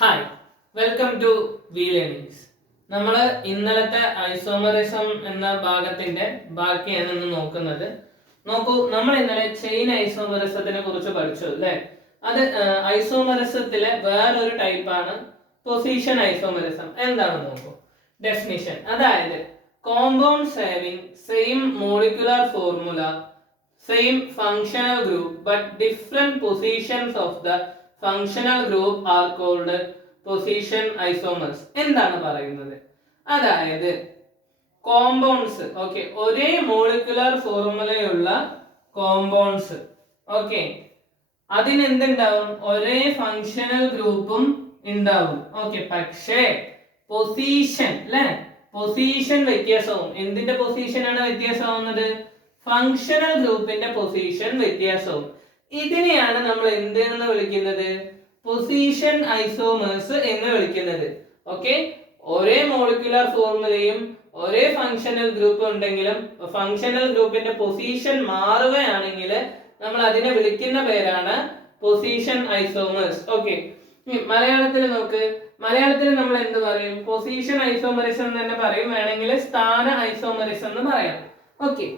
Hi, welcome to V learnings. നമ്മൾ ഇന്നലത്തെ isomerism എന്ന ഭാഗത്തിന്റെ ബാക്കിയാണ് ഇന്ന് നോക്കുന്നത്. നോക്കൂ, നമ്മൾ ഇന്നലെ ചെയിൻ ഐസോമറിസത്തിനെ കുറിച്ച് പഠിച്ചു അല്ലേ? അത് ഐസോമറിസത്തിലെ വേറൊരു ടൈപ്പാണ് പൊസിഷൻ ഐസോമറിസം. എന്താണെന്ന് നോക്കൂ. ഡെഫിനിഷൻ: അതായത് compounds having same molecular formula, same functional group but different positions of the functional group are called position isomers. എന്താണ് പറയുന്നത്? അതായത് കോമ്പൗണ്ട്സ്, ഓക്കെ, ഒരേ മോളിക്യുലർ ഫോർമുലയുള്ള കോമ്പൗണ്ട്സ്, ഓക്കെ, അതിന് എന്തുണ്ടാവും? ഒരേ ഫങ്ഷണൽ ഗ്രൂപ്പും ഉണ്ടാവും. ഓക്കെ, പക്ഷേ പൊസിഷൻ അല്ലെ, പൊസിഷൻ വ്യത്യാസവും. എന്തിന്റെ പൊസിഷൻ ആണ് വ്യത്യാസമാവുന്നത്? ഫങ്ഷണൽ ഗ്രൂപ്പിന്റെ പൊസിഷൻ വ്യത്യാസവും. ഇതിനെയാണ് നമ്മൾ എന്തെന്ന് വിളിക്കുന്നത്? പൊസിഷൻ ഐസോമേഴ്സ് എന്ന് വിളിക്കുന്നത്. ഓക്കെ, ഒരേ മോളിക്യുലർ ഫോർമുലയും ഒരേ ഫങ്ഷണൽ ഗ്രൂപ്പ് ഉണ്ടെങ്കിലും ഫങ്ഷണൽ ഗ്രൂപ്പിന്റെ പൊസിഷൻ മാറുകയാണെങ്കിൽ നമ്മൾ അതിനെ വിളിക്കുന്ന പേരാണ് പൊസിഷൻ ഐസോമേഴ്സ്. ഓക്കെ, മലയാളത്തിൽ നോക്ക്. മലയാളത്തിൽ നമ്മൾ എന്ത് പറയും? പൊസിഷൻ ഐസോമറിസം തന്നെ പറയും, വേണമെങ്കിൽ സ്ഥാന ഐസോമറിസം എന്ന് പറയാം. ഓക്കെ,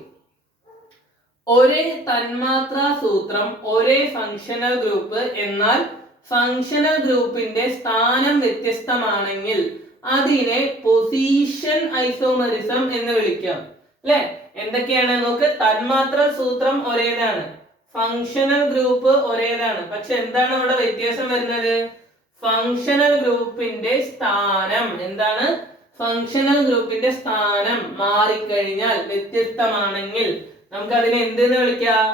ഒരേ തന്മാത്രാ സൂത്രം, ഒരേ ഫങ്ഷണൽ ഗ്രൂപ്പ്, എന്നാൽ ഫങ്ഷണൽ ഗ്രൂപ്പിന്റെ സ്ഥാനം വ്യത്യസ്തമാണെങ്കിൽ അതിനെ പൊസിഷൻ ഐസോമറിസം എന്ന് വിളിക്കാം. അല്ലെ? എന്തൊക്കെയാണ് നോക്ക്. തന്മാത്രാ സൂത്രം ഒരേതാണ്, ഫങ്ഷണൽ ഗ്രൂപ്പ് ഒരേതാണ്, പക്ഷെ എന്താണ് അവിടെ വ്യത്യാസം വരുന്നത്? ഫങ്ഷണൽ ഗ്രൂപ്പിന്റെ സ്ഥാനം എന്താണ്? ഫങ്ഷണൽ ഗ്രൂപ്പിന്റെ സ്ഥാനം മാറിക്കഴിഞ്ഞാൽ, വ്യത്യസ്തമാണെങ്കിൽ നമുക്ക് അതിനെ എന്തെന്ന് വിളിക്കാം?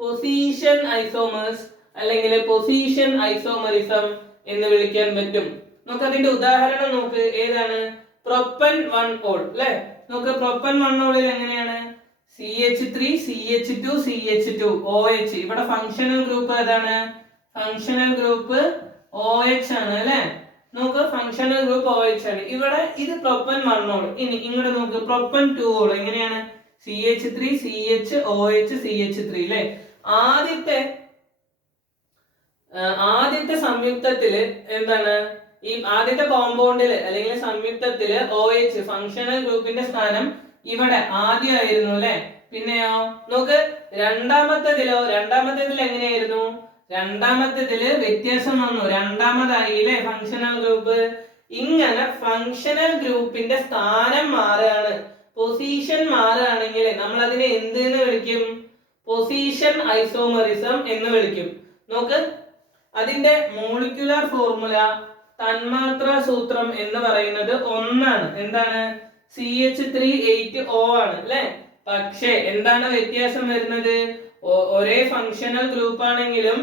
പൊസിഷൻ ഐസോമേഴ്സ് അല്ലെങ്കിൽ പൊസിഷൻ ഐസോമറിസം എന്ന് വിളിക്കാൻ പറ്റും. നമുക്ക് അതിന്റെ ഉദാഹരണം നോക്ക്. ഏതാണ്? പ്രൊപ്പൻ 1 ഓൾ അല്ലെ? നോക്ക്, പ്രൊപ്പൻ 1 ഓളിൽ എങ്ങനെയാണ്? CH3 CH2 CH2 OH. ഇവിടെ ഫങ്ഷണൽ ഗ്രൂപ്പ് ഏതാണ്? ഫങ്ഷണൽ ഗ്രൂപ്പ് OH ആണ് അല്ലെ? നോക്ക്, ഫങ്ഷണൽ ഗ്രൂപ്പ് OH ആണ്. ഇവിടെ ഇത് പ്രൊപ്പൻ 1 ഓൾ. ഇനി ഇങ്ങോട്ട് നോക്ക്, പ്രൊപ്പൻ 2 ഓൾ എങ്ങനെയാണ്? CH3 CH OH CH3 അല്ലെ? ആദ്യത്തെ സംയുക്തത്തില് എന്താണ്? ഈ ആദ്യത്തെ കോമ്പൗണ്ടില് അല്ലെങ്കിൽ സംയുക്തത്തില് OH ഫങ്ഷണൽ ഗ്രൂപ്പിന്റെ സ്ഥാനം ഇവിടെ ആദ്യമായിരുന്നു അല്ലെ? പിന്നെയോ നോക്ക്, രണ്ടാമത്തേതിൽ എങ്ങനെയായിരുന്നു? രണ്ടാമത്തേതില് വ്യത്യാസം വന്നു, രണ്ടാമതായി അല്ലെ ഫങ്ഷണൽ ഗ്രൂപ്പ്. ഇങ്ങനെ ഫങ്ഷണൽ ഗ്രൂപ്പിന്റെ സ്ഥാനം മാറുകയാണ്, പൊസിഷൻ മാറുകയാണെങ്കിൽ നമ്മൾ അതിനെ എന്തെന്ന് വിളിക്കും? പൊസിഷൻ ഐസോമറിസം എന്ന് വിളിക്കും. നോക്ക്, അതിന്റെ മോളിക്യുലർ ഫോർമുല, തന്മാത്രാ സൂത്രം എന്ന് പറയുന്നത് ഒന്നാണ്. എന്താണ്? CH3 ആണ് അല്ലെ? പക്ഷേ എന്താണ് വ്യത്യാസം വരുന്നത്? ഒരേ ഫങ്ഷണൽ ഗ്രൂപ്പ് ആണെങ്കിലും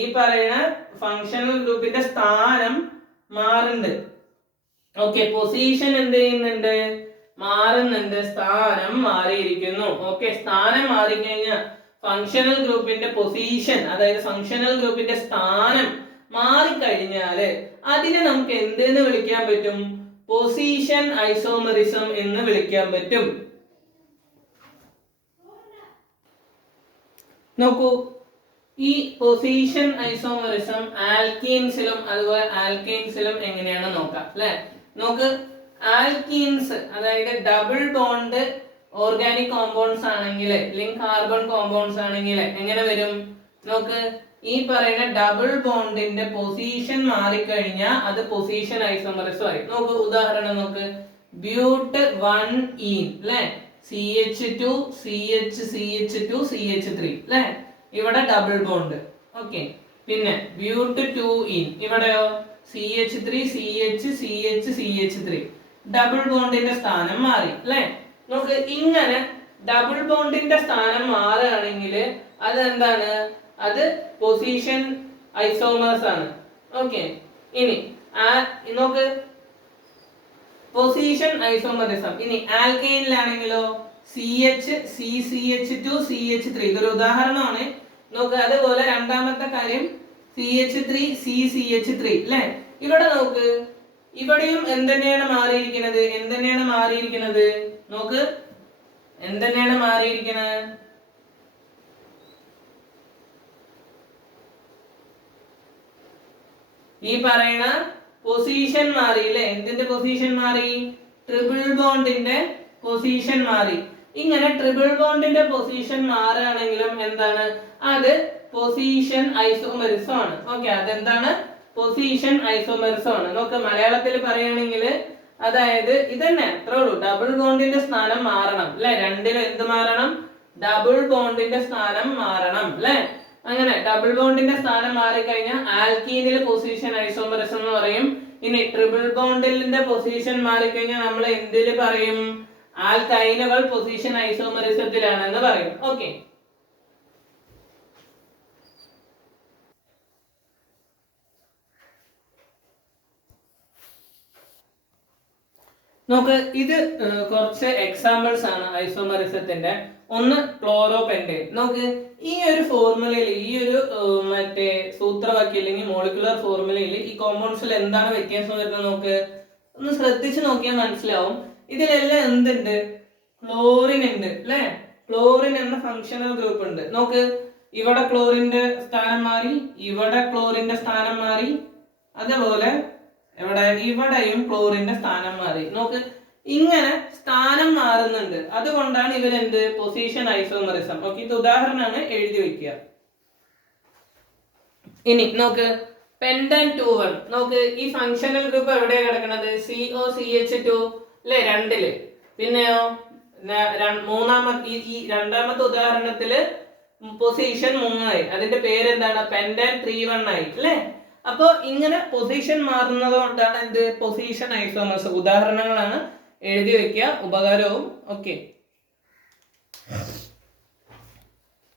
ഈ പറയുന്ന ഫങ്ഷണൽ ഗ്രൂപ്പിന്റെ സ്ഥാനം മാറുന്നുണ്ട്. ഓക്കെ, പൊസിഷൻ എന്ത് ചെയ്യുന്നുണ്ട്? മാറുന്നുണ്ട്, സ്ഥാനം മാറിയിരിക്കുന്നു. ഓക്കെ, സ്ഥാനം മാറിക്കഴിഞ്ഞാൽ ഫങ്ഷണൽ ഗ്രൂപ്പിന്റെ പൊസിഷൻ, അതായത് ഫങ്ഷണൽ ഗ്രൂപ്പിന്റെ സ്ഥാനം മാറിക്കഴിഞ്ഞാല് അതിനെ നമുക്ക് എന്തെന്ന് വിളിക്കാൻ പറ്റും? പൊസിഷൻ ഐസോമറിസം എന്ന് വിളിക്കാൻ പറ്റും. നോക്കൂ, ഈ പൊസിഷൻ ഐസോമറിസം ആൽക്കീൻസിലും അതുപോലെ ആൽക്കൈൻസിലും എങ്ങനെയാണ് നോക്കാം അല്ലെ? നോക്ക്, ആൽക്കീൻസ് അതായത് ഡബിൾ ബോണ്ട് ഓർഗാനിക് കോമ്പൗണ്ട്സ് ആണെങ്കിൽ അല്ലെങ്കിൽ കാർബൺ കോമ്പൗണ്ട്സ് ആണെങ്കിൽ എങ്ങനെ വരും? നോക്ക്, ഈ പറയുന്ന ഡബിൾ ബോണ്ടിന്റെ പൊസിഷൻ മാറിക്കഴിഞ്ഞാൽ അത് പൊസിഷൻ ഐസോമറിസം ആയി. നോക്ക്, ഉദാഹരണം നോക്ക്. ബ്യൂട്ട് 1 അല്ലെ? CH2 CH CH2 CH3 അല്ലെ? ഇവിടെ ഡബിൾ ബോണ്ട്. ഓക്കെ, പിന്നെ ബ്യൂട്ട് 2 ഇവിടെയോ CH3 CH CH CH3 double ബോണ്ടിന്റെ സ്ഥാനം മാറി അല്ലെ? നോക്ക്, ഇങ്ങനെ ഡബിൾ ബോണ്ടിന്റെ സ്ഥാനം മാറുകയാണെങ്കിൽ അത് എന്താണ്? അത് പൊസിഷൻ ഐസോമേഴ്സ് ആണ്. ഓക്കെ, ഇനി നോക്ക്, പൊസിഷൻ ഐസോമറിസം. ഇനി ആൽക്കൈനിലാണെങ്കിലോ CH CCH2 CH3. ഇതൊരു ഉദാഹരണമാണ്. നോക്ക്, അതുപോലെ രണ്ടാമത്തെ കാര്യം CH3 CCH3 അല്ലെ? ഇവിടെ നോക്ക്, ഇവിടെയും എന്തെന്നെയാണ് മാറിയിരിക്കുന്നത്? നോക്ക്, എന്തെന്നെയാണ് മാറിയിരിക്കുന്നത്? ഈ പറയുന്ന പൊസിഷൻ മാറി അല്ലെ. എന്തിന്റെ പൊസിഷൻ മാറി? ട്രിപ്പിൾ ബോണ്ടിന്റെ പൊസിഷൻ മാറി. ഇങ്ങനെ ട്രിപ്പിൾ ബോണ്ടിന്റെ പൊസിഷൻ മാറുകയാണെങ്കിലും എന്താണ് അത് പൊസിഷൻ ഐസോമെറിസം ആണ്. ഓക്കെ, അതെന്താണ്? പൊസിഷൻ ഐസോമെറിസം ആണ്. നോക്ക്, മലയാളത്തിൽ പറയുകയാണെങ്കിൽ അതായത് ഇതന്നെ അത്രേ ഉള്ളൂ. ഡബിൾ ബോണ്ടിന്റെ സ്ഥാനം മാറണം അല്ലെ. രണ്ടിലും എന്ത് മാറണം? ഡബിൾ ബോണ്ടിന്റെ സ്ഥാനം മാറണം അല്ലെ. അങ്ങനെ ഡബിൾ ബോണ്ടിന്റെ സ്ഥാനം മാറിക്കഴിഞ്ഞാൽ ആൽക്കീനിൽ പൊസിഷൻ ഐസോമെറിസം എന്ന് പറയും. ഇനി ട്രിപ്പിൾ ബോണ്ടിന്റെ പൊസിഷൻ മാറിക്കഴിഞ്ഞാൽ നമ്മൾ എന്തിൽ പറയും? ആൽക്കൈനുകൾ പൊസിഷൻ ഐസോമെറിസത്തിലാണെന്ന് പറയും. ഓക്കെ, നോക്ക്, ഇത് കുറച്ച് എക്സാമ്പിൾസ് ആണ് ഐസോമെറിസത്തിന്റെ. ഒന്ന് ക്ലോറോപെന്റേൻ. നോക്ക്, ഈ ഒരു ഫോർമുലയിൽ, ഈ ഒരു മറ്റേ സൂത്രവാക്യം അല്ലെങ്കിൽ മോളിക്കുലർ ഫോർമുലയിൽ ഈ കോമ്പൗണ്ട്സിൽ എന്താണ് വ്യത്യാസം വരുന്നത് നോക്ക്. ഒന്ന് ശ്രദ്ധിച്ച് നോക്കിയാൽ മനസ്സിലാവും. ഇതിലെല്ലാം എന്തുണ്ട്? ക്ലോറിൻ ഉണ്ട് അല്ലെ. ക്ലോറിൻ എന്ന ഫങ്ഷണൽ ഗ്രൂപ്പ് ഉണ്ട്. നോക്ക്, ഇവിടെ ക്ലോറിന്റെ സ്ഥാനം മാറി, ഇവിടെ ക്ലോറിന്റെ സ്ഥാനം മാറി, അതേപോലെ ഇവിടെയും ക്ലോറിന്റെ സ്ഥാനം മാറി. നോക്ക്, ഇങ്ങനെ സ്ഥാനം മാറുന്നുണ്ട്. അതുകൊണ്ടാണ് ഇവരെന്ത്? Position isomerism. ഓക്കെ, ഇത് ഉദാഹരണമാണ്, എഴുതി വെക്കുക. ഇനി നോക്ക്, പെന്റൻ 2,1. നോക്ക്, ഈ ഫങ്ഷണൽ ഗ്രൂപ്പ് എവിടെയാണ് കിടക്കുന്നത്? COCH2 അല്ലെ, രണ്ടില്. പിന്നെയോ ഈ രണ്ടാമത്തെ ഉദാഹരണത്തില് പൊസിഷൻ 3 അതിന്റെ പേരെന്താണ്? പെന്റൻ 3,1 ആയി അല്ലെ. അപ്പൊ ഇങ്ങനെ പൊസിഷൻ മാറുന്നത് കൊണ്ടാണ് എന്ത്? Position isomerism. ഉദാഹരണങ്ങളാണ്, എഴുതി വെക്കുക, ഉപകാരവും. ഓക്കെ.